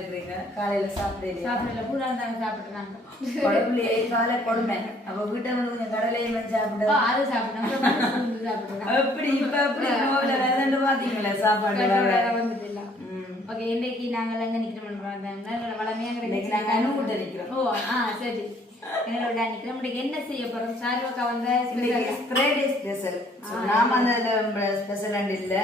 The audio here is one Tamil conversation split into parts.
இருக்கிறீங்க காலையில சாப்பிடுறீங்க சாப்பிடல பூரா இருந்தாங்க சாப்பிட்டுனாங்க குழம்புலயே காலை கொடுமை அப்ப வீட்டை வந்து கொஞ்சம் கடலையும் வச்சு அப்புறம் வந்து சாப்பிட்டுனாங்க எப்படி இப்ப எப்படி நோவில விதண்டு பாத்தீங்களா சாப்பாடு வேற வந்தது இல்ல ம். ஓகே இன்னைக்கு நாங்கள் எங்க நிக்கிறோம் வளமையாக நாங்க அனுகிட்ட நிக்கிறோம் ஓ ஆ சரி எங்களோட என்ன செய்ய போறோம்? சாருவாக்கா வந்து இன்னைக்கு ஃப்ரைடே ஸ்பெஷல் நாம அந்த ஸ்பெஷல் அண்ட் இல்ல.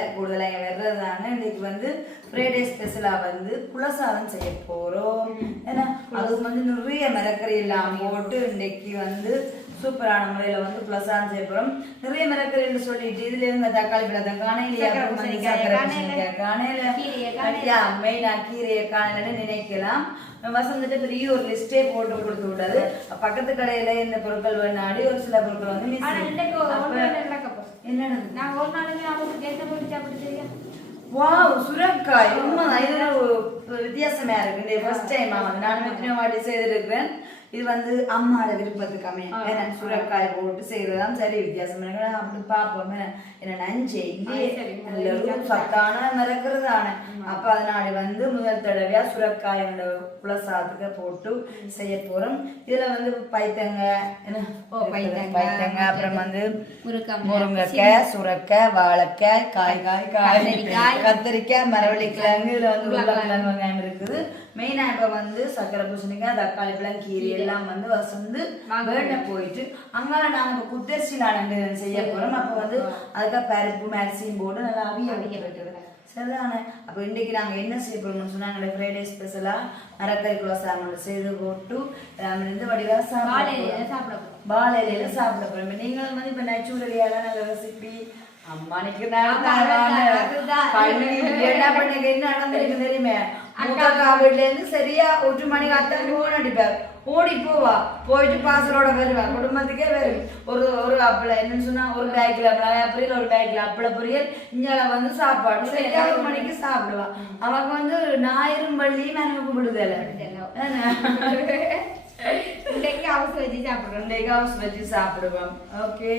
இன்னைக்கு வந்து ஃப்ரைடே ஸ்பெஷலா வந்து குலசாதம் செய்ய போறோம். ஏன்னா அது வந்து நிறைய மிரக்கறி எல்லாம் போட்டு இன்னைக்கு வந்து சூப்பரான முறையில வந்து குலசாதம் செய்ய போறோம். நிறைய மிரக்கறின்னு சொல்லிட்டு இதுல இருந்து தக்காளி பழத்தம் காணையில காணையில. கீரையை கட்டியா மெயினா கீரையை காணையிலன்னு நினைக்கலாம். வசந்துட்டு பெரிய ஒரு லிஸ்டே போட்டு கொடுத்து விடாது பக்கத்து கடையில இந்த பொருட்கள் வேணாடி ஒரு சில பொருட்கள் வந்து என்னது? நான் ஒரு நாளுமே அவங்களுக்கு எந்த போட்டு சாப்பிட்டு தெரியும்? வாவ் சுரக்காய் உண்மைதான் இது வித்தியாசமா இருக்கு. இந்த ஃபர்ஸ்ட் டைம் நானும் எத்தனையோ வாட்டி செய்திருக்கிறேன் இது வந்து அம்மாவோட விருப்பத்துக்கு அமைய ஏன்னா சுரக்காய் போட்டு செய்யறதுதான் சரி வித்தியாசம். அப்படி பார்ப்போம். என்ன என்ன நஞ்சே இல்லையே நல்ல ஒரு சத்தான மிரக்கிறதான அப்ப அதனால வந்து முதல் தடவையா சுரக்காயோட புலசாதத்துக்கு போட்டு செய்ய போறோம். இதுல வந்து பைத்தங்காய் என்ன. பைத்தங்காய் அப்புறம் வந்து முருங்கைக்காய். சுரக்காய் வாழைக்காய் காய் காய் காய் கத்தரிக்காய். கத்திரிக்காய் மரவள்ளிக்கிழங்கு. இதுல வந்து உருளைக்கிழங்கு. வெங்காயம் இருக்குது. மெயினா இப்ப வந்து சக்கரை பூசணிக்காய் தக்காளி பழம் கீரை எல்லாம் வந்து வசந்து வேண்ட போயிட்டு அங்கால நாங்க இப்ப குத்தரிசியில செய்ய போறோம். அப்ப வந்து அதுக்காக பருப்பு அரிசியும் போட்டு நல்லா அவிய வைக்க வைக்கிறது சரிதானே? அப்ப இன்னைக்கு நாங்க என்ன செய்ய போறோம்னு சொன்னா எங்களுடைய ஃப்ரைடே ஸ்பெஷலா மரக்கறி குலோசாமல் செய்து போட்டு இருந்து வடிவா வாழையில சாப்பிட சாப்பிட வாழையில சாப்பிட இப்ப நீங்களும் வந்து இப்ப நச்சுடலியால நல்ல ரெசிபி. என்ன பண்ணீங்க என்ன நடந்திருக்கு தெரியுமே? மூத்தக்கா வீட்டுல இருந்து சரியா ஒரு மணிக்கு அத்தனை போன் அடிப்பார் ஓடி போவா போயிட்டு பாசலோட வருவா குடும்பத்துக்கே வரும் ஒரு ஒரு அப்பள என்னன்னு சொன்னா ஒரு பேக்கில் பொரியல் ஒரு பேக்கில் அப்பள பொரியல் இஞ்சால வந்து சாப்பாடு சரியா ஒரு மணிக்கு சாப்பிடுவா அவங்க வந்து ஞாயிறும் பள்ளியும் எனக்கு விடுதலை அவசரம் வச்சு சாப்பிடுறோம் ரெண்டே ஹவுஸ் வச்சு சாப்பிடுவோம் ஓகே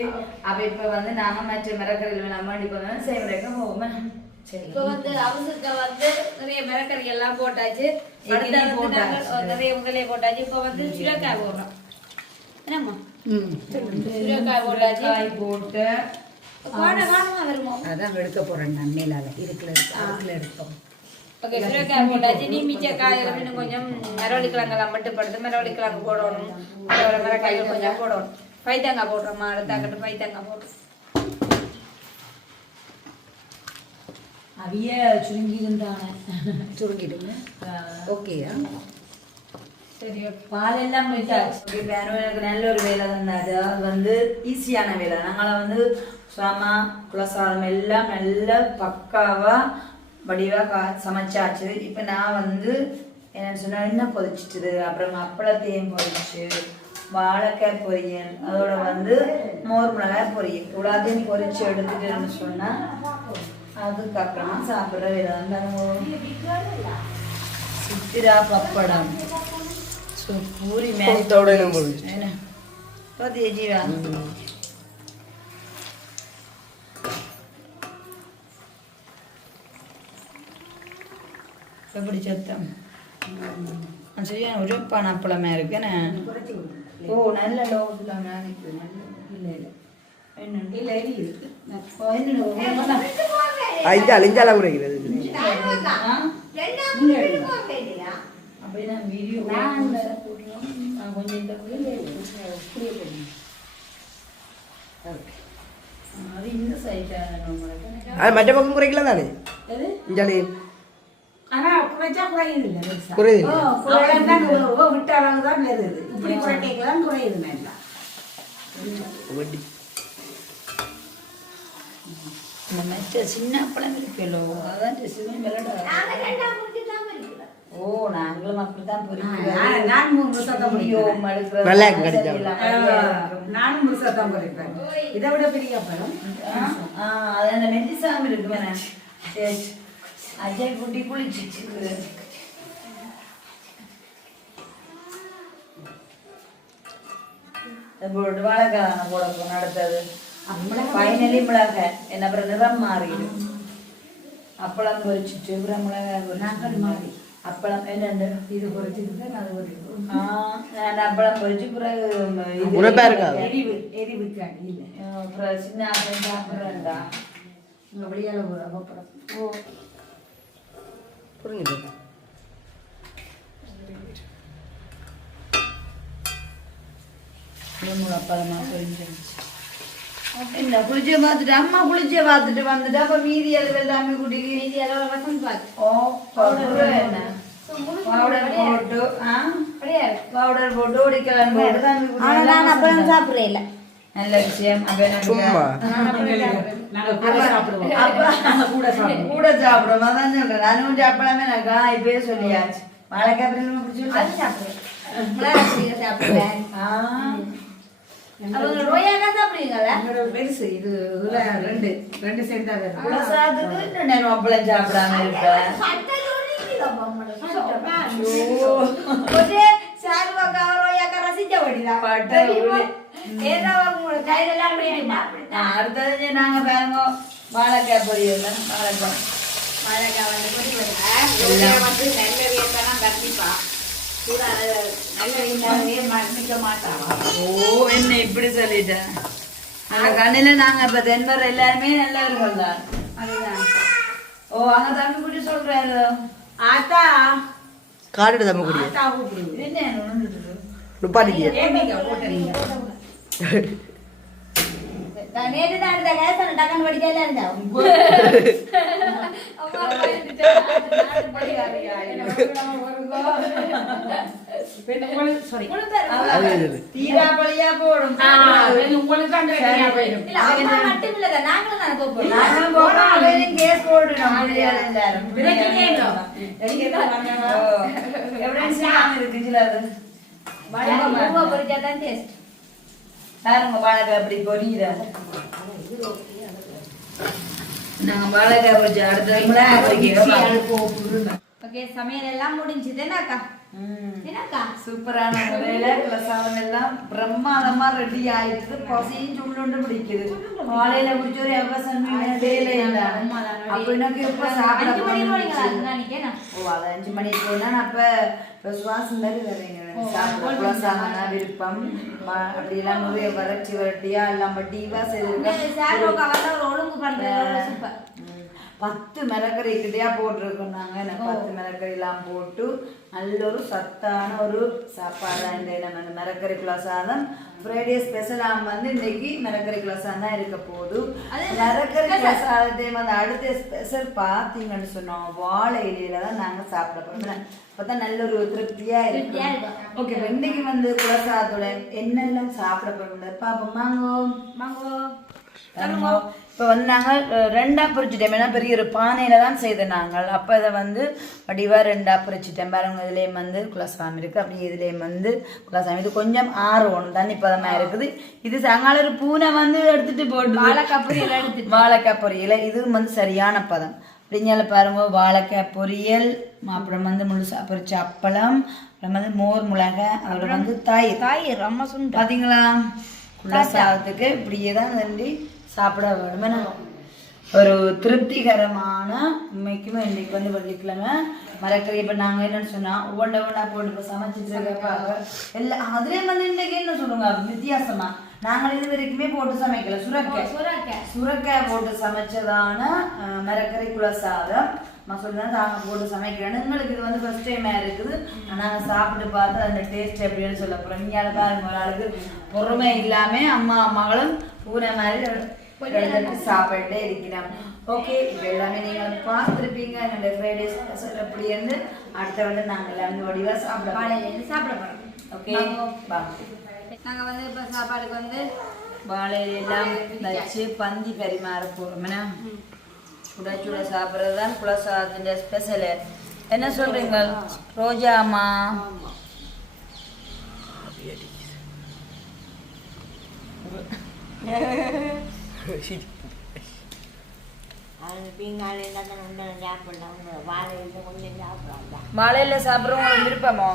அப்ப இப்ப வந்து நாங்க மற்ற மிரக்கறிகள் நம்ம அடிப்போம் செய்வதற்கு போவோம் இப்போ வந்து அவசரத்தை வந்து நிறைய மிளகறி எல்லாம் போட்டாச்சு. நிறைய முதலே போட்டாச்சு. இப்போ வந்து சுரக்காய் போடுறோம். என்னம்மா? சுரக்காய் போட்டாச்சு. காய் போட்டு. அதான் எடுக்க போறேன் நான் மேலால. இருக்குல அதுல எடுப்போம் ஓகே சுரக்காய் போட்டாச்சு. நீ மிச்ச காய்கள் இன்னும் கொஞ்சம் மரவள்ளி கிழங்கெல்லாம் மட்டும் படுத்து மரவள்ளி கிழங்கு போடணும். மிளகாய்கள் கொஞ்சம் போடணும். பைத்தங்காய் போடுறோம்மா அடுத்தாக்கட்டு பைத்தங்காய் போடுறோம் அவிய சுருங்கி இருந்தானே சுருங்கிடுங்க ஓகேயா சரி பால் எல்லாம் போயிட்டாச்சு எனக்கு நல்ல ஒரு வேலை தந்தாரு அது வந்து ஈஸியான வேலை. நாங்கள வந்து சாமா குலசாதம் எல்லாம் நல்ல பக்காவா வடிவா கா சமைச்சாச்சு. இப்போ நான் வந்து என்னன்னு சொன்னா எண்ணெய் கொதிச்சிட்டுது. அப்புறம் அப்பளத்தையும் பொரிச்சு வாழைக்காய் பொரியல். அதோட வந்து மோர் மிளகாய் பொரியல். எல்லாத்தையும் பொரிச்சு எடுத்துட்டுன்னு சொன்னா அதுக்கப்புறமா சாப்பிட்ற வேலை தான் சித்திரா பப்படம். ஸோ பூரி? என்ன? பாத்தியா ஜீவா எப்படி சத்தம்? சரியா ஒரு பணப்பழமா இருக்குன்னு ஓ நல்ல லோகத்தில் பக்கம் குறைக்கலாம் தானே எது இஞ்சாலே ஆனா குறைச்சா குறையுது அவ்வளவு தான் வருது இப்படி குறைக்கலாம் குறையுது நல்லா இந்த மற்ற சின்ன பழம் இருக்குல்லோ அதான் சிவன் விளையாட ஓ நாங்களும் நான் நான் இருக்கு கடிச்சா. நானும் ஒரு சத்தம் பிடிப்பேன் இதை விட பெரிய பழம் அது அந்த மெட்டி சாமி இருக்கு வேணா சரி அஜய் குட்டி குளிச்சிச்சு. போட்டு வாழைக்கான போட போன அடுத்தது. ஃபைனலி மிளகாய் என்ன அப்புறம் நிறம் மாறிடும் அப்பளம் பொரிச்சிட்டு அப்புறம் மிளகாய் நாங்கள் மாறி அப்பளம் என்னண்டு இது பொறிச்சிருக்கேன் அது ஒரு ஆ, நான் அப்பளம் பொரிச்சு பிறகு இது உரைப்பா இருக்காது. எரிவு எரிவுக்காண்டி இல்லை அப்புறம் என்ன குளிச்ச பார்த்துட்டு அம்மா குளிச்ச பார்த்துட்டு வந்துட்டு அப்ப மீதி அளவு எல்லாமே குட்டிக்கு மீதி அளவு ரசம் பாக்கு. ஓ பவுடர் போட்டு. பவுடர் போட்டு உடிக்கலாம் போட்டு நான் அப்பளம் சாப்பிடுறேன் இல்ல. நல்ல விஷயம். கூட சாப்பிடுவோம். அதான் சொல்றேன். கொஞ்சம் அப்பளமே சொல்லியாச்சு. வாழைக்காய் சாப்பிடுவேன். இது ரெண்டு ரெண்டு சேர்ந்தா நேரம் அப்பளம் சாப்பிடாம இருப்பேன் சாருவாக்கா ரோயாக்கா ரசிச்ச பட்ட ஆ, அடுத்தது நாங்க பாருங்க வாழைக்காய் பொரியல் வாழைக்காய். வாழைக்காய் வந்து பொடி நல்ல வேத்தானா கண்டிப்பா. ஓ என்ன இப்படி சொல்லிட்டேன் அந்த கண்ணில நாங்க இப்ப தென்பர் எல்லாருமே நல்லவர்கள் தான் அதுதான் ஓ அங்க தம்பி குட்டி சொல்றாரு ஆத்தா காடு என்ன நுணுங்குது? நேத்து தான் கேஸ் படிக்கல இருந்தா அம்மா எவிடன்ஸ் இருக்கு சில அது டேஸ்ட் பாருங்க வாழைக்காய் அப்படி பொரியுதா. நாங்க வாழைக்காய் பொரிச்சு அடுத்தது மிளகாய் பொரிக்கிறோம். ஓகே சமையல் எல்லாம் முடிஞ்சுது என்னக்கா ம். என்னக்கா? சூப்பரான முறையில பிரசாதம் எல்லாம் பிரம்மாதமா ரெடி ஆயிடுது பசியும் சுள்ளுண்டு பிடிக்குது. காலையில குடிச்ச ஒரு எவ்வளவு வேலை இல்ல. அப்படின்னா எப்ப சாப்பிட ஓ அது அஞ்சு மணிக்கு போனா அப்ப சுவாசம் தள்ளி தர்றீங்க. சாப்பிட பிரசாதம்னா விருப்பம். அப்படி எல்லாம் நிறைய வரட்டியா எல்லாம் டீவா ஒழுங்கு பண்றது. பத்து மிளகரை கிட்டையா போட்டிருக்கோம் நாங்க எனக்கு பத்து மிளகரை எல்லாம் போட்டு நல்ல ஒரு சத்தான ஒரு சாப்பாடு இந்த நம்ம இந்த மிளகரை சாதம். ஃப்ரைடே ஸ்பெஷலாக வந்து இன்னைக்கு மிளகரை சாதம் தான் இருக்க போகுது. மிளகரை சாதத்தை வந்து அடுத்த ஸ்பெஷல் பார்த்தீங்கன்னு சொன்னோம். வாழை இலையில தான் நாங்க சாப்பிட போறோம். அப்பதான் நல்ல ஒரு திருப்தியா இருக்கும். ஓகே இன்னைக்கு வந்து குலசாதத்தோட என்னெல்லாம் சாப்பிட போறோம் பாப்போம். வாங்கோ மாங்கோ. இப்போ வந்து நாங்கள் அஹ், ரெண்டா பொரிச்சிட்டோம் ஏன்னா பெரிய ஒரு பானையில தான் செய்த நாங்கள். அப்போ இதை வந்து வடிவாக ரெண்டா பொரிச்சிட்டோம் பாருங்க இதுலேயும் வந்து குலசாமி இருக்குது அப்படி இதுலேயும் வந்து குலசாமி. இது கொஞ்சம் ஆர்வம். தண்ணி பதமாக இருக்குது. இது சாயங்காலம் ஒரு பூனை வந்து எடுத்துட்டு போட்டு வாழைக்காய் பொரியல் எடுத்துட்டு. வாழைக்காய் பொரியல் இது வந்து சரியான பதம். அப்படிங்கால பாருங்க வாழைக்காய் பொரியல் அப்புறம் வந்து முழுசா பொரிச்ச அப்பளம் அப்புறம் வந்து மோர் மிளகாய் அப்புறம் வந்து தயிர். காய் ரொம்ப சுண்டு பாத்தீங்களா? குலசாதத்துக்கு இப்படியே தான் தண்டி சாப்பிட வேணும் ஒரு திருப்திகரமான உண்மைக்குமே இன்னைக்கு வந்து வெள்ளிக்கிழமை. மரக்கறி இப்போ நாங்கள் என்னன்னு சொன்னால் ஒவ்வொன்றை ஒன்றா போட்டு இப்போ சமைச்சிட்டு இருக்கப்ப எல்லாம் அதுலேயே வந்து இன்னைக்கு என்ன சொல்லுங்க வித்தியாசமா. நாங்கள் இது வரைக்குமே போட்டு சமைக்கல. சுரக்காய் சுரக்காய் சுரக்காய் போட்டு சமைச்சதான மரக்கறி குலசாதம். மசூல் தான் நாங்கள் போட்டு சமைக்கிறேன் எங்களுக்கு இது வந்து ஃபர்ஸ்ட் டைமாக இருக்குது. நாங்கள் சாப்பிட்டு பார்த்து அந்த டேஸ்ட் எப்படின்னு சொல்ல போகிறோம் நீங்கள் பாருங்க ஒரு ஆளுக்கு பொறுமை இல்லாமல் அம்மா மகளும் பூனை மாதிரி எடுத்து சாப்பிட்டே இருக்கிறோம் ஓகே இப்போ எல்லாமே நீங்கள் பார்த்துருப்பீங்க எங்களுடைய ஃப்ரைடே ஸ்பெஷல் எப்படி இருந்து அடுத்த வந்து நாங்கள் எல்லாமே வடிவாக சாப்பிட வாழையிலேருந்து சாப்பிட போறோம் ஓகே வா நாங்க வந்து இப்ப சாப்பாடுக்கு வந்து வாழை எல்லாம் வச்சு பந்தி பரிமாற போகிறோம் சுட சுட சாப்பிட்றது தான் குலசாதத்திൻ്റെ ஸ்பெஷலு என்ன சொல்றீங்க ரோஜாமா பீங்கால மழையில சாப்பிட்றவங்களுக்கு விருப்பமோ.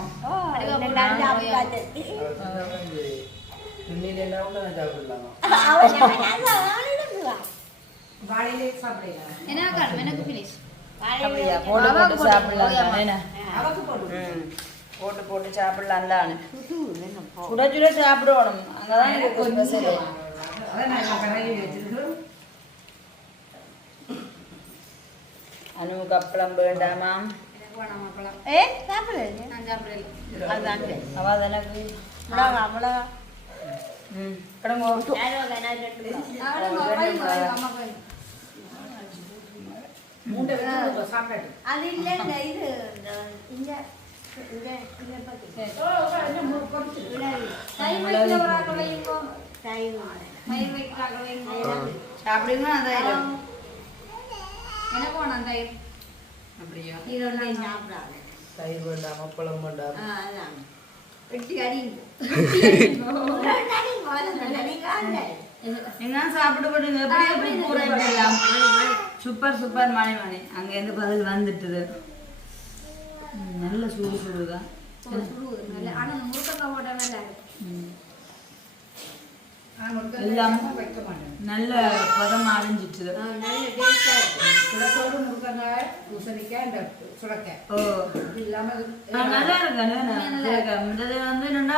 போட்டு போட்டு சாப்பிடலாம் தானே சுட சுட சாப்பிடணும் அங்கதான் எனக்கு ஸ்பெஷல் அதான் நான் கடையில் வச்சிருக்கிறோம் அனுவுக்கு அப்பளம் வேண்டாமா எனக்கு வேணாம் அப்பளம் ஏ சாப்பிடல நான் சாப்பிடல அதுதான் அவ எனக்கு மிளகா மிளகா ம் கடங்க யாரோ என்ன ரெண்டு அம்மா போய் மூட்டை வேணும் சாப்பாடு அது இல்லை இந்த இது இந்த இந்த இந்த இதை சாப்பிடுங்க அதான் எனக்கு வேணாம் தயிர் அப்படியா இது ஒன்றும் சாப்பிடாது தயிர் வேண்டாம் அப்பளம் வேண்டாம் அதான் வெட்டி அடிங்க என்ன எப்படி எப்படி சூப்பர் சூப்பர் மணி மணி அங்கேருந்து பதில் வந்துட்டுது நல்ல சூடு சூடுதான் சுடுவது ஆனால் முருக்கக்காய் போட்டால் நல்லா இருக்கும் எல்லாம் நல்ல பதம் அழிஞ்சிட்டுது. நல்ல டேஸ்டாக இருக்கும் சுடத்தோடு முருங்கங்காய் பூசணிக்காய் இந்த சுடக்காய் ஓ. இல்லாமல் நல்லா இருக்கு. வந்து என்னன்னா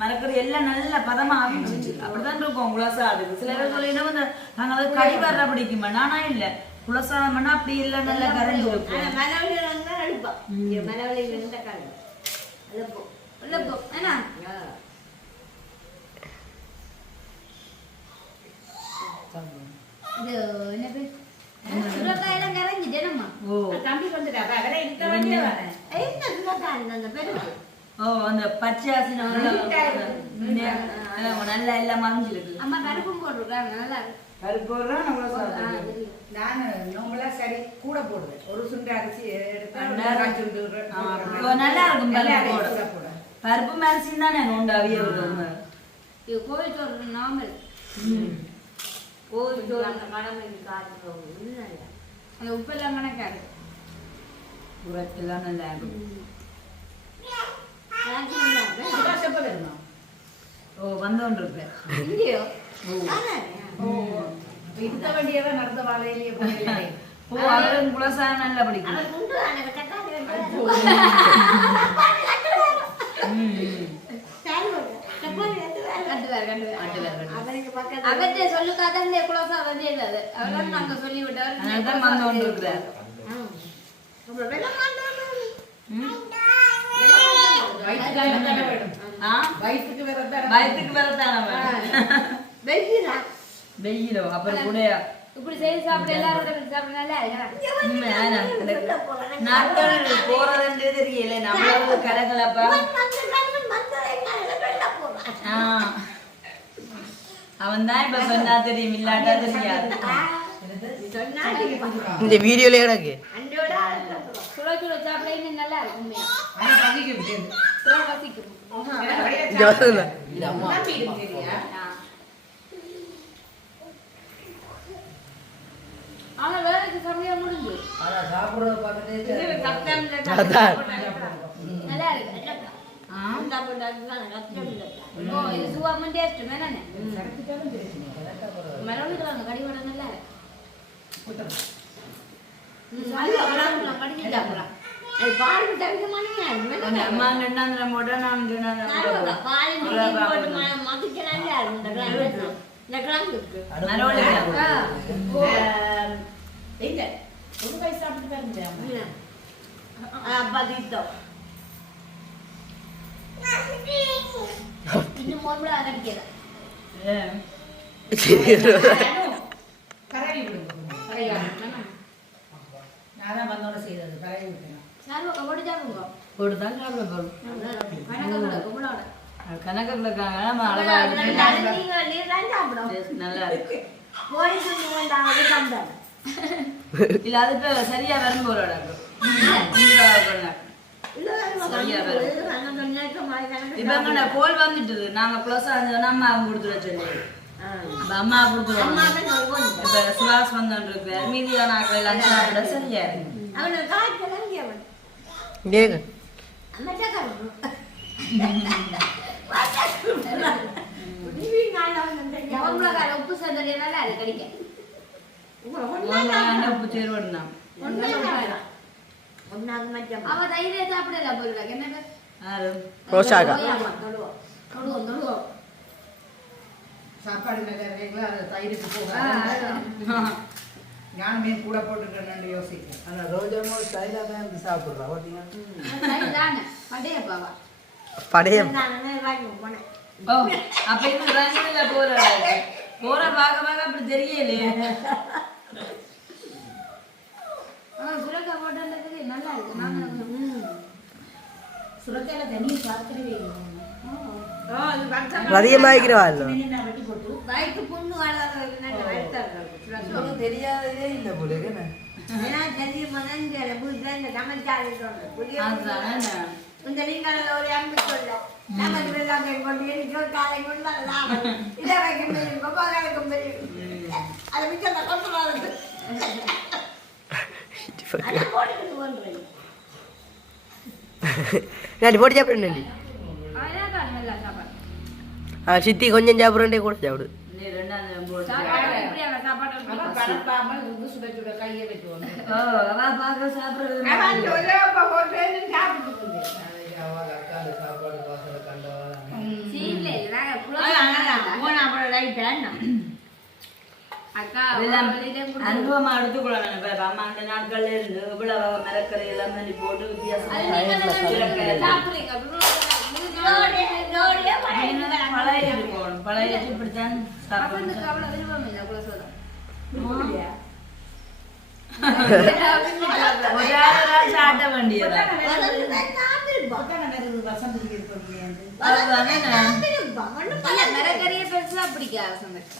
மரக்கறி எல்லாம் நல்ல பதமா ஆரம்பிச்சிச்சு அப்படிதான் இருக்கும் குலசாதம் சில பேர் சொல்லினா வந்து நாங்க வந்து கறி வர பிடிக்குமா? நானா இல்ல. குலசாதம் பண்ணா அப்படி இல்ல நல்லா கரைஞ்சு இருக்கும் ஆனால் மரவழியில் இருந்தால் அழுப்பா. மரவழியில் இருந்த காலம் அழுப்போம். உள்ள போ என்ன இது என்ன பேர் முருங்கைக்காயெல்லாம் கரைஞ்சிட்டேனம்மா ஓ தம்பி வந்துட்டா வேற இந்த வண்டியில வரேன் என்ன சுமக்கான் அந்த பெருக்கு ஓ அந்த பச்சை அரிசி நல்லா எல்லாம் மறைஞ்சிருக்கு அம்மா பருப்பும் போட்டிருக்காங்க நல்லா இருக்கு பருப்பு குலசாதம் நான் சரி கூட போடுவேன் ஒரு சுண்டு அரிசி எடுத்தா நல்லா இருக்கும் பருப்பு தானே கோவில் சோறு அந்த உப்பெல்லாம் கணக்காது உரத்தெல்லாம் நல்லா இருக்கும்? ஓ வந்தோன்று இருப்பேன் இந்த வண்டியெல்லாம் நடந்த வாழையிலேயே போகிறேன் ஓ அவரும் குலசாதம் நல்லா பிடிக்கும். அவர்கிட்ட சொல்லு கதந்தே குலசா வந்து அது அவெல்லாம் நாங்க சொல்லி அதனால தான் வந்தோன்று இருக்கிறார்? வயிற்றுக்கு வேற தானே வேணும் வரத்தான வெயிலா அப்புறம் கூடயா இப்படி செய்து சாப்பிட எல்லாரும் சாப்பிட நல்லா இருக்கா உண்மை, ஆனா, எனக்கு நாட்கள் போறதுன்றே தெரியல நம்மளாவது கலகலப்பா ஆ. அவன் தான் இப்ப சொன்னா தெரியும் இல்லாட்டா தெரியாது. இந்த வீடியோல எனக்கு சாப்பிடுறத. நல்லா இருக்கு. இது சுவாமன் டேஸ்ட் வேணானே மரவழிக்கிறாங்க கடிவடை நல்லா இருக்கு அம்மா நான் கணக்கில் நல்லா இருக்கு. இல்ல அது சரியா வரும் சொன்னாக்க மாதிரி கணக்கு இப்ப எங்கட கோல் வந்துட்டுது. நாங்க ப்ளஸ் நம்ம அவங்க கொடுத்துட சொல்லி. அம்மா கொடுத்துருவாங்க இப்ப சுபாஷ் வந்து மீதியான ஆக்கள் எல்லாம் சாப்பிட சரியா இருக்கு. உப்பு அது கிடைக்கும் உப்பு தான் அவ தைரிய சாப்பிடல போல என்ன ரோஷாக்கா சாப்பாடு தயிருக்கு போக. நான் மீன் கூட போட்டுக்கிறேன்னு யோசிக்கிறேன். ஆனா ரோஜாமோ ஸ்டைலா தான் இருந்து சாப்பிடுறா பாத்தீங்க சரிதானே படையப்பாவா படையம் ஓ அப்ப இது ரஞ்சினில போற போற பார்க்க பார்க்க அப்படி தெரியலையே ஆ புரக்கா போட்டதுக்கு நல்லா இருக்கு நாங்க சுரக்காயில தண்ணி சாப்பிடவே இல்லை அதிகமாகிக்கிறவா இல்லை நான் வெட்டி போட்டு வயிற்று புண்ணு வளர்ந்து தெரியாததே இல்ல போல இந்த நீங்கள் ஒரு அன்பு சொல்ல. நமக்கு வெள்ளாங்க கொண்டு எனக்கு காலை கொண்டு வரலாம் இதை வைக்க முடியும் கொப்பாங்களுக்கு முடியும் அதை மிச்சம் அந்த கொண்டு வரது அதை போட்டுக்கிட்டு கொண்டு நான் போட்டு சாப்பிடுறேன் அதான் நல்லா சாப்பாடு ஆ சித்தி கொஞ்சம் சாப்பிட்றேன் கூட அனுபவமா எடுத்துக்கொள்ளணும். இப்ப அம்மா அந்த நாட்கள்ல இருந்து இவ்வளவு மரக்கரை எல்லாம் போட்டு வித்தியாசம் பழைய இருக்கணும் பழைய இப்படித்தான் வேண்டியதா? வசந்தி பெருசா பிடிக்காது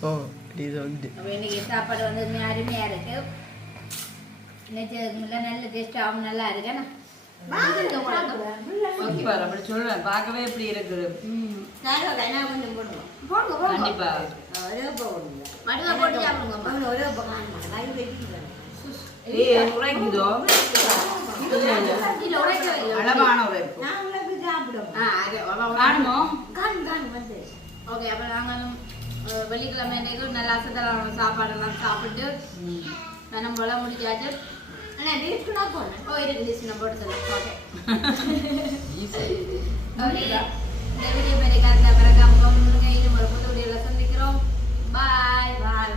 ஓ இது வந்து இன்னைக்கு சாப்பாடு வந்து உண்மையா அருமையா இருக்கு இன்னைக்கு நல்ல டேஸ்டாகவும் நல்லா இருக்கு என்ன? சூப்பர் அப்படி சொல்றேன் பார்க்கவே இப்படி இருக்குது. நாங்கள் என்ன கொஞ்சம் போடுவோம் போடுங்க போடுங்க. கண்டிப்பா. ஒரே போடுங்க மடுவா போட்டு சாப்பிடுங்கம்மா. ஒரே பக்கம் வாங்கி வைக்கிறேன் ஏய் உரைக்குதோ இல்ல இல்ல. இல்ல உடைக்கவே இல்லை. அளவான உரைப்பு நாங்களுக்கு சாப்பிடுவோம் ஆ, அது, அவ- அவ- காணுமோ? கான் கான் ಡಿಲೀಟ್ ಮಾಡೋಕೆ ಹೋಗೋಣ ಓ ಇದು ರಿಲೀಸ್ ಮಾಡ್ಬೋದಲ್ಲ ಓಕೆ ಅವರಿಗೆ ದೇವರಿಗೆ ಬೇರೆ ಕಾಂತ ಬರಗ ಮುಗ ಮುಗ ಇದು ಬರ್ಬೋದು ಎಲ್ಲ ಸಂದಿಕ್ಕಿರೋ ಬಾಯ್ ಬಾಯ್